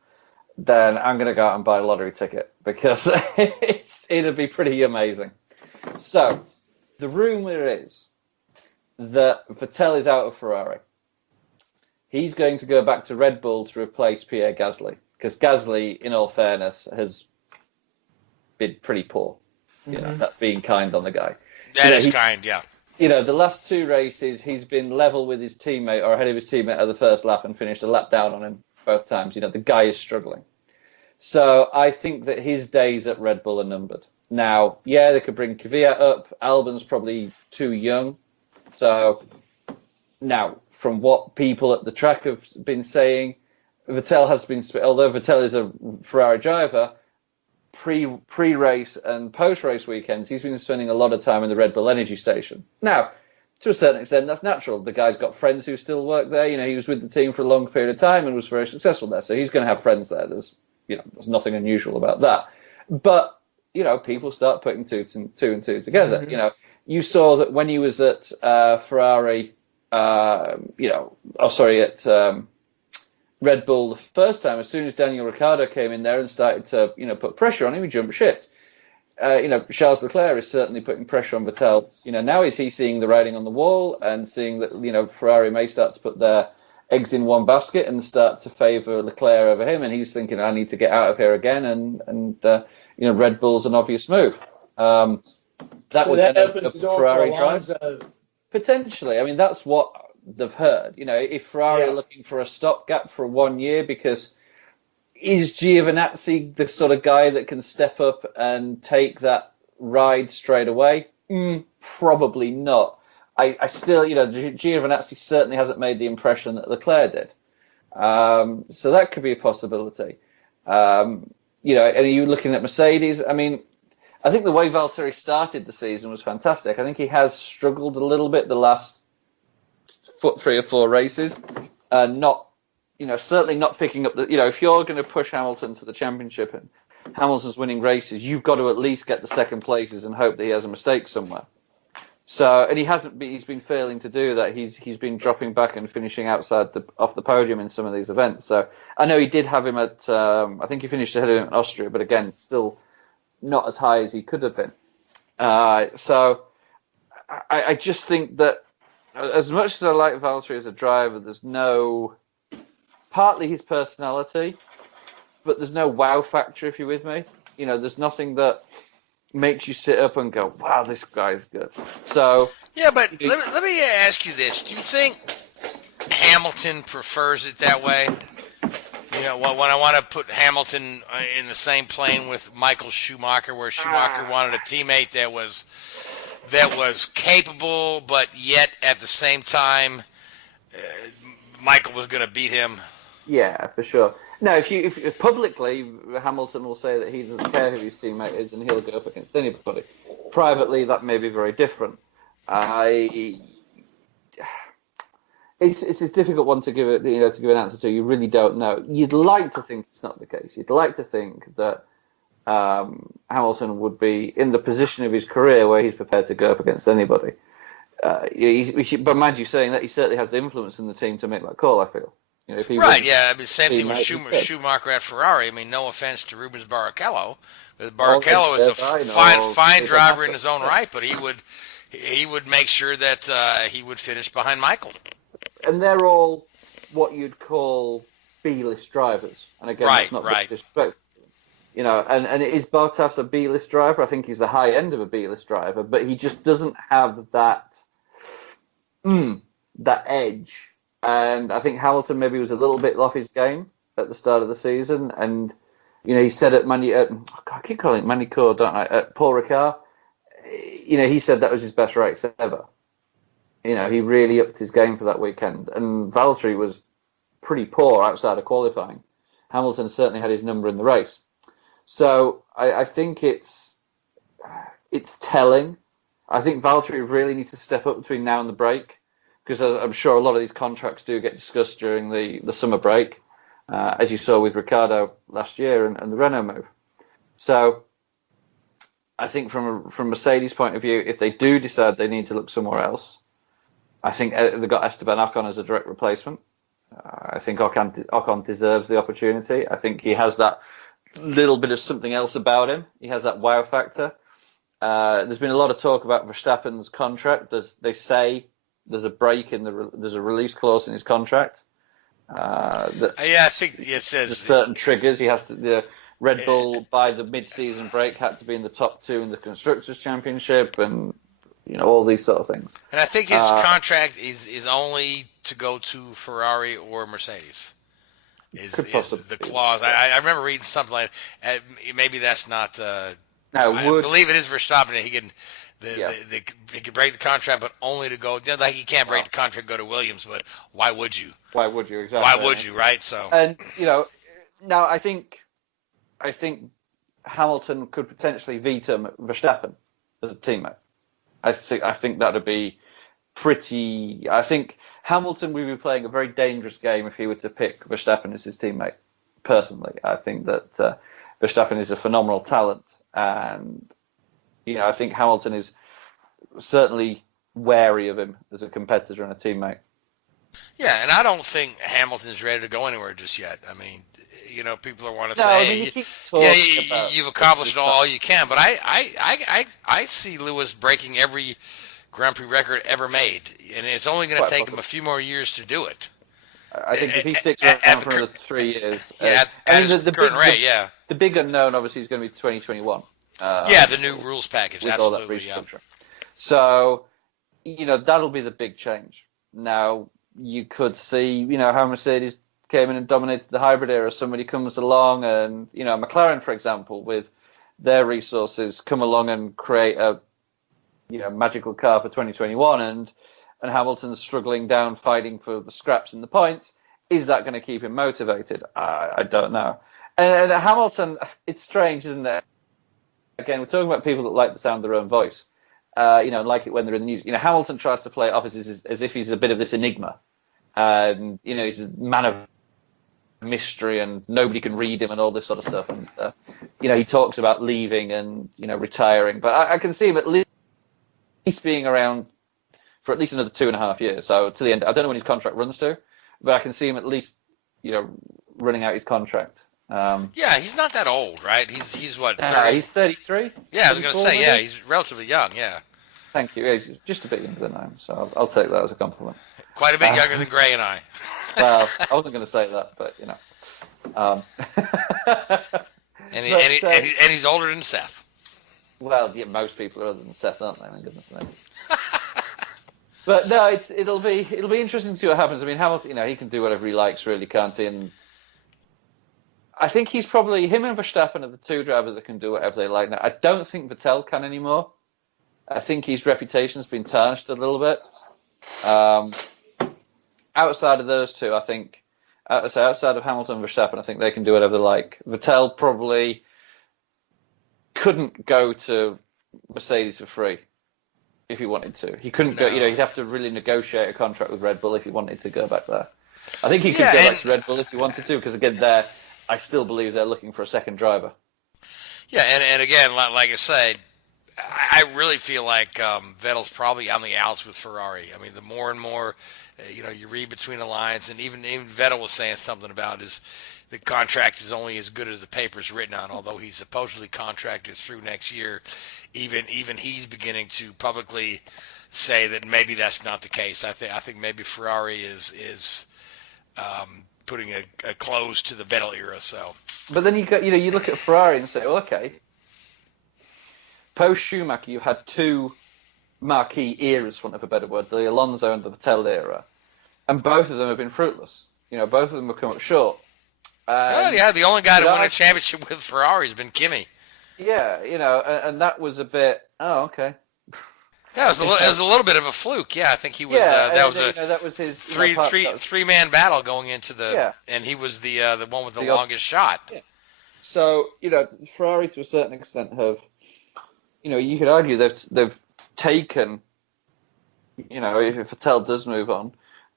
then I'm going to go out and buy a lottery ticket because it'll be pretty amazing. So the rumor is that Vettel is out of Ferrari. He's going to go back to Red Bull to replace Pierre Gasly because Gasly, in all fairness, has been pretty poor. You know, that's being kind on the guy. That is kind, yeah. You know, the last two races, he's been level with his teammate or ahead of his teammate at the first lap and finished a lap down on him both times. You know, the guy is struggling. So I think that his days at Red Bull are numbered. Now, yeah, they could bring Kvyat up. Albon's probably too young. So now, from what people at the track have been saying, Vettel has been, although Vettel is a Ferrari driver, pre-race and post-race weekends, he's been spending a lot of time in the Red Bull Energy Station. Now, to a certain extent, that's natural. The guy's got friends who still work there. You know, he was with the team for a long period of time and was very successful there. So he's going to have friends there. There's nothing unusual about that. But, you know, people start putting two and two together. You know, you saw that when he was at Ferrari, at Red Bull the first time, as soon as Daniel Ricciardo came in there and started to, put pressure on him, he jumped ship. Charles Leclerc is certainly putting pressure on Vettel. Now is he seeing the writing on the wall and seeing that, Ferrari may start to put their eggs in one basket and start to favour Leclerc over him, and he's thinking, I need to get out of here again, and Red Bull's an obvious move. That would then open up the Ferrari drive. Potentially. I mean, that's what they've heard. If Ferrari are looking for a stopgap for 1 year, because is Giovinazzi the sort of guy that can step up and take that ride straight away? Probably not. I still, Giovinazzi certainly hasn't made the impression that Leclerc did. So that could be a possibility. And are you looking at Mercedes? I mean, I think the way Valtteri started the season was fantastic. I think he has struggled a little bit the last 3 or 4 races, certainly not picking up the, if you're going to push Hamilton to the championship and Hamilton's winning races, you've got to at least get the second places and hope that he has a mistake somewhere. So, and he's been failing to do that. He's been dropping back and finishing off the podium in some of these events. So I know he did have him at, I think he finished ahead of him in Austria, but again, still not as high as he could have been. So I just think that as much as I like Valtteri as a driver, there's partly his personality, but there's no wow factor, if you're with me. There's nothing that makes you sit up and go, wow, this guy's good. So yeah, but let me ask you this. Do you think Hamilton prefers it that way? When I want to put Hamilton in the same plane with Michael Schumacher, where Schumacher wanted a teammate that was capable, but yet at the same time, Michael was going to beat him. Yeah, for sure. No, if publicly, Hamilton will say that he doesn't care who his teammate is and he'll go up against anybody. Privately, that may be very different. It's a difficult one to give it, to give an answer to. You really don't know. You'd like to think it's not the case. You'd like to think that Hamilton would be in the position of his career where he's prepared to go up against anybody. But mind you saying that, he certainly has the influence in the team to make that call, I feel. Right, yeah. I mean, same thing with Schumacher at Ferrari. I mean, no offense to Rubens Barrichello. Barrichello is a fine driver in his own right, but he would make sure that he would finish behind Michael. And they're all what you'd call B-list drivers. And again, that's not disrespect. And is Bottas a B-list driver? I think he's the high end of a B-list driver, but he just doesn't have that edge. And I think Hamilton maybe was a little bit off his game at the start of the season. And, he said I keep calling it Manicourt, don't I? At Paul Ricard, he said that was his best race ever. He really upped his game for that weekend. And Valtteri was pretty poor outside of qualifying. Hamilton certainly had his number in the race. So I think it's it's telling. I think Valtteri really needs to step up between now and the break, because I'm sure a lot of these contracts do get discussed during the summer break, as you saw with Ricciardo last year and the Renault move. So I think from Mercedes' point of view, if they do decide they need to look somewhere else, I think they've got Esteban Ocon as a direct replacement. I think Ocon deserves the opportunity. I think he has that little bit of something else about him. He has that wow factor. There's been a lot of talk about Verstappen's contract. They say there's a break there's a release clause in his contract. I think it says certain triggers. He has to. The Red Bull by the mid-season break had to be in the top 2 in the constructors' championship, and all these sort of things. And I think his contract is only to go to Ferrari or Mercedes. Is the clause? I remember reading something like maybe that's not. I believe it is Verstappen. He can. He can break the contract, but only to go. Like he can't break the contract, go to Williams. But why would you? Why would you exactly? Why would you? Right. So. And now I think Hamilton could potentially veto Verstappen as a teammate. I think that would be pretty. I think Hamilton would be playing a very dangerous game if he were to pick Verstappen as his teammate. Personally, I think that Verstappen is a phenomenal talent, and I think Hamilton is certainly wary of him as a competitor and a teammate. Yeah, and I don't think Hamilton's ready to go anywhere just yet. I mean, people want to say, you've accomplished all you can, but I see Lewis breaking every Grand Prix record ever made, and it's only going to take him a few more years to do it. I think if he sticks around for another 3 years, the big unknown obviously is going to be 2021. The new rules package, with absolutely. All that restructure. So, that'll be the big change. Now, you could see, how Mercedes came in and dominated the hybrid era. Somebody comes along and, McLaren, for example, with their resources, come along and create a, magical car for 2021, and Hamilton's struggling down, fighting for the scraps and the points. Is that going to keep him motivated? I don't know. And Hamilton, it's strange, isn't it? Again, we're talking about people that like the sound of their own voice, like it when they're in the news. Hamilton tries to play it off as if he's a bit of this enigma, and he's a man of mystery and nobody can read him and all this sort of stuff. And he talks about leaving and retiring, but I can see him at least being around for at least another 2.5 years. So to the end, I don't know when his contract runs to, but I can see him at least running out his contract. He's not that old, right? He's what? 30? He's 33. Yeah, I was going to say, maybe? He's relatively young. Yeah. Thank you. He's just a bit younger than I am, so I'll take that as a compliment. Quite a bit younger than Gray and I. Well, I wasn't going to say that, but and he's older than Seth. Well, most people are older than Seth, aren't they? My goodness me. But no, it'll be interesting to see what happens. I mean, Hamilton, he can do whatever he likes, really, can't he? And I think he's probably, him and Verstappen are the two drivers that can do whatever they like now. I don't think Vettel can anymore. I think his reputation's been tarnished a little bit. Outside of those two, I think, outside of Hamilton and Verstappen, I think they can do whatever they like. Vettel probably couldn't go to Mercedes for free if he wanted to. He couldn't go, he'd have to really negotiate a contract with Red Bull if he wanted to go back there. I think he could go back to Red Bull if he wanted to, because again, I still believe they're looking for a second driver. Yeah, and again, like I said, I really feel like Vettel's probably on the outs with Ferrari. I mean, the more and more, you read between the lines, and even Vettel was saying something about the contract is only as good as the paper's written on. Although he's supposedly contracted through next year, even he's beginning to publicly say that maybe that's not the case. I think maybe Ferrari is putting a close to the Vettel era. So, but then you look at Ferrari and say, okay, post Schumacher, you've had two marquee eras, for want of a better word, the Alonso and the Vettel era, and both of them have been fruitless. Both of them have come up short. The only guy to win a championship with Ferrari has been Kimi. Yeah, and that was a bit. Oh, okay. Yeah, it was a little bit of a fluke. Yeah, I think he was. That was his three-man battle going into the, and he was the one with the longest shot. Yeah. So Ferrari to a certain extent have, you could argue they've taken, if Vettel does move on,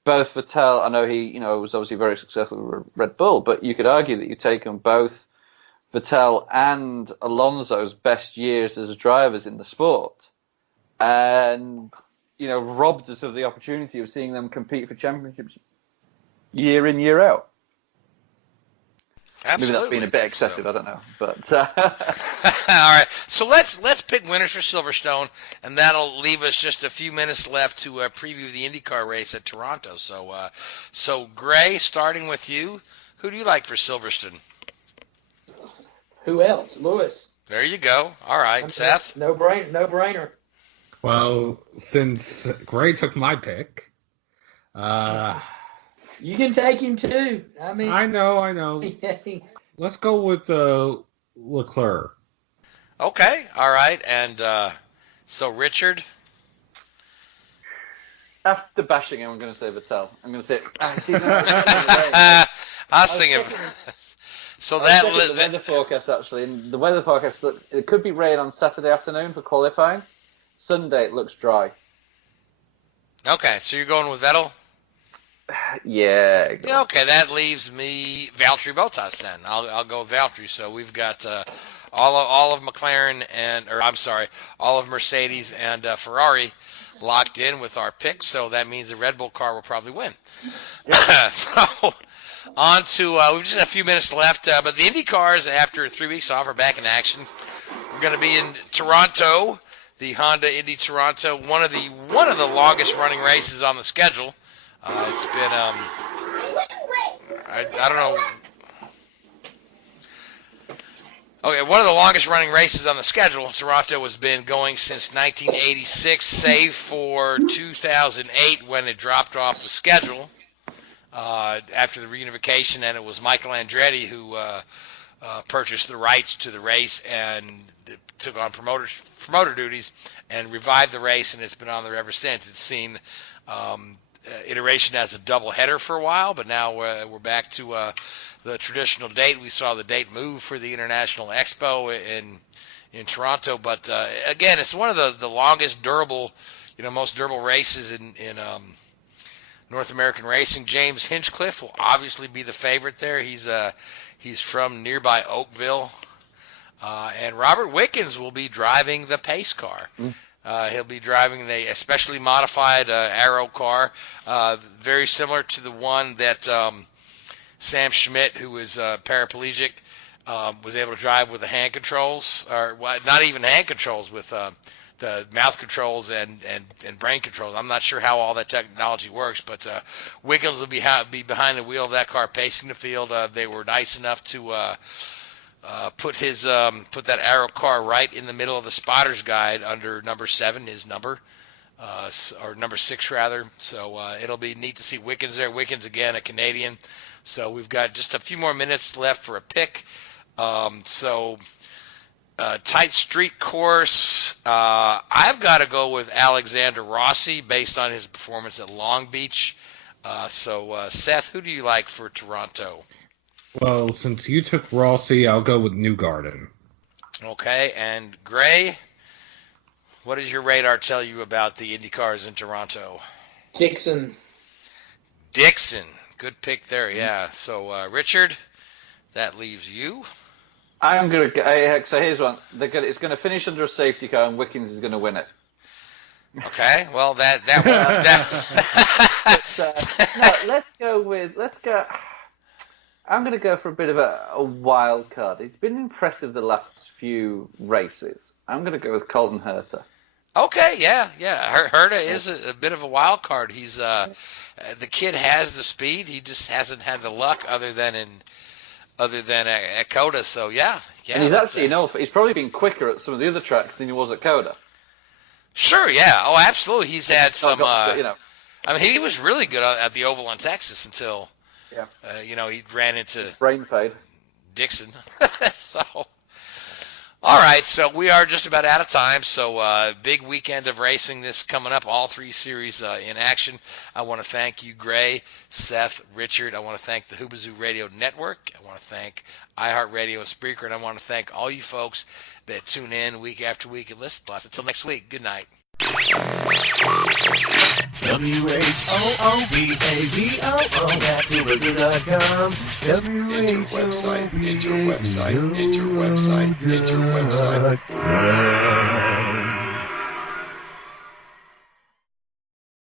both Vettel, I know he, was obviously very successful with Red Bull, but you could argue that you've taken both Vettel and Alonso's best years as drivers in the sport, and robbed us of the opportunity of seeing them compete for championships year in, year out. Absolutely. Maybe that's been a bit excessive, I don't know, but all right. So let's pick winners for Silverstone, and that'll leave us just a few minutes left to preview the IndyCar race at Toronto. So Gray, starting with you, who do you like for Silverstone? Who else? Lewis. There you go. All right, Seth. No brainer. Well, since Gray took my pick, you can take him too. I mean, I know. Let's go with Leclerc. Okay, all right, and so Richard. After bashing him, I'm going to say Vettel. I'm going to say. I was thinking. So the weather forecast actually, and the weather forecast it could be rain on Saturday afternoon for qualifying. Sunday it looks dry. Okay, so you're going with Vettel? Yeah. Okay, that leaves me Valtteri Bottas then. I'll go with Valtteri. So we've got all of McLaren all of Mercedes and Ferrari locked in with our picks. So that means the Red Bull car will probably win. Yep. So on to we've just a few minutes left, but the Indy cars after 3 weeks off are back in action. We're going to be in Toronto, the Honda Indy Toronto, one of the longest running races on the schedule. It's been I don't know. Okay, one of the longest running races on the schedule. Toronto has been going since 1986, save for 2008 when it dropped off the schedule after the reunification, and it was Michael Andretti who purchased the rights to the race and took on promoter duties and revived the race, and it's been on there ever since. It's seen iteration as a double header for a while, but now we're back to the traditional date. We saw the date move for the International Expo in Toronto, but again, it's one of the longest durable, most durable races in North American racing. James Hinchcliffe will obviously be the favorite there. He's from nearby Oakville, and Robert Wickens will be driving the pace car. He'll be driving the especially modified Aero car, very similar to the one that Sam Schmidt, who is paraplegic, was able to drive with the hand controls, or not even hand controls, with the mouth controls and brain controls. I'm not sure how all that technology works, but Wiggins will be behind the wheel of that car pacing the field. They were nice enough to put that Aero car right in the middle of the spotter's guide under number 7, his number, or number 6 rather. So it'll be neat to see Wickens there. Wickens again, a Canadian. So we've got just a few more minutes left for a pick. Tight street course. I've got to go with Alexander Rossi based on his performance at Long Beach. Seth, who do you like for Toronto? Well, since you took Rossi, I'll go with Newgarden. Okay, and Gray, what does your radar tell you about the Indy cars in Toronto? Dixon. Good pick there, yeah. So, Richard, that leaves you. I'm going to. So here's one. It's going to finish under a safety car, and Wickens is going to win it. Okay, well that. Let's go. I'm going to go for a bit of a wild card. It's been impressive the last few races. I'm going to go with Colton Herta. Okay, yeah. Herta is a bit of a wild card. He's the kid has the speed. He just hasn't had the luck other than at Coda. So yeah. And he's actually he's probably been quicker at some of the other tracks than he was at Coda. Sure, yeah. Oh, absolutely. He's had some. I mean, he was really good at the Oval in Texas until. Yeah. He ran into brain fade. Dixon. So, All right, so we are just about out of time. So big weekend of racing this coming up. All three series in action. I want to thank you, Gray, Seth, Richard. I want to thank the Hoobazoo Radio Network. I want to thank iHeartRadio and Spreaker, and I want to thank all you folks that tune in week after week and listen to us. Until next week, good night. WHOOBAZOO, that's Hoobazoo.com. Enter website, enter website, enter website, enter website.